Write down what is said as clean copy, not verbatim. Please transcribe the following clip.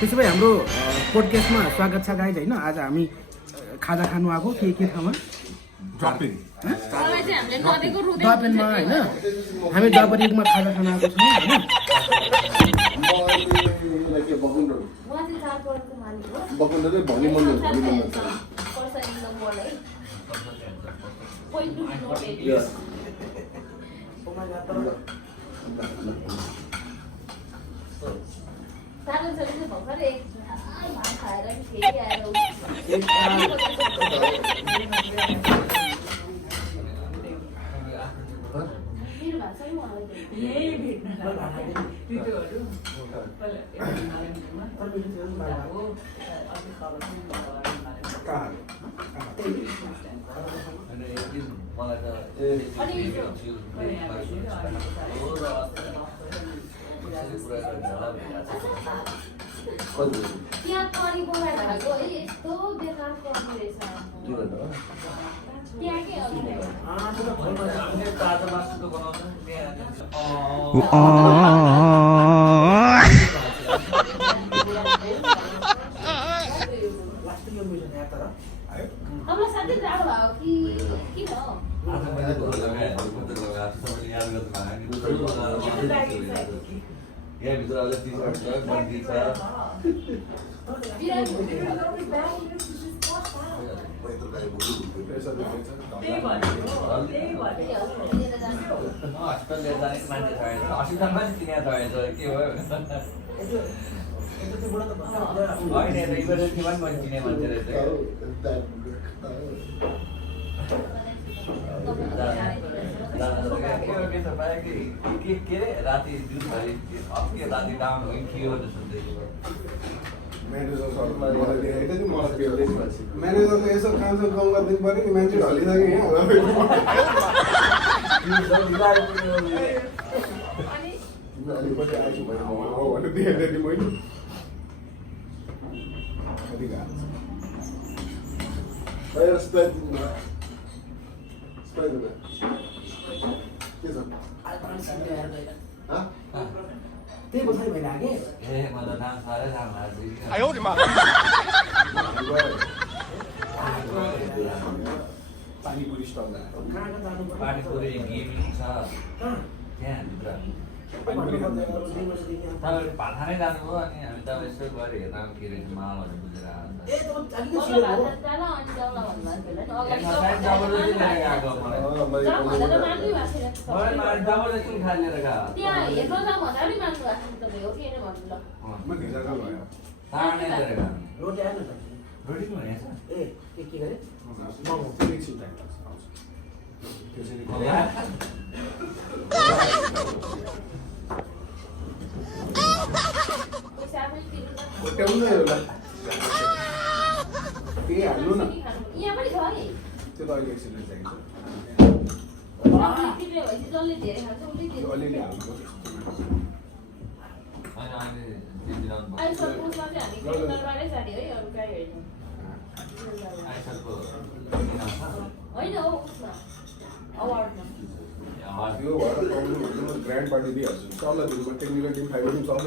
त्यसो भए हाम्रो पोडकास्टमा स्वागत छ गाइज होइन। आज हामी खाजा खानु आएको के ठाउँमा डपेनमा होइन। हामी डबरिङमा खाजा खानु आएको छौँ म्यानेजरले यसो काम गरिदिनु पर्यो नि। मान्छे ढलिसक्यो त्यही बसाइ भइरहेको पानीपुरी स्टल पानीपुरी गेमिङ छ त्यहाँभित्र तपाईँहरू भात खानै जानुभयो अनि हामी त यसो गएर हेर्न के रहेछ मालहरू बुझेर जबरजस्ती खालेर रोटी भनेछ हाल्नु न त्यो त अहिले एक्सिडेन्ट चाहिन्छ अलिअलि हाल्नु ग्रान्ड पार्टी दिइहाल्छु चल्ला दिनु टेक्निकल टिम 5 पनि चल्छ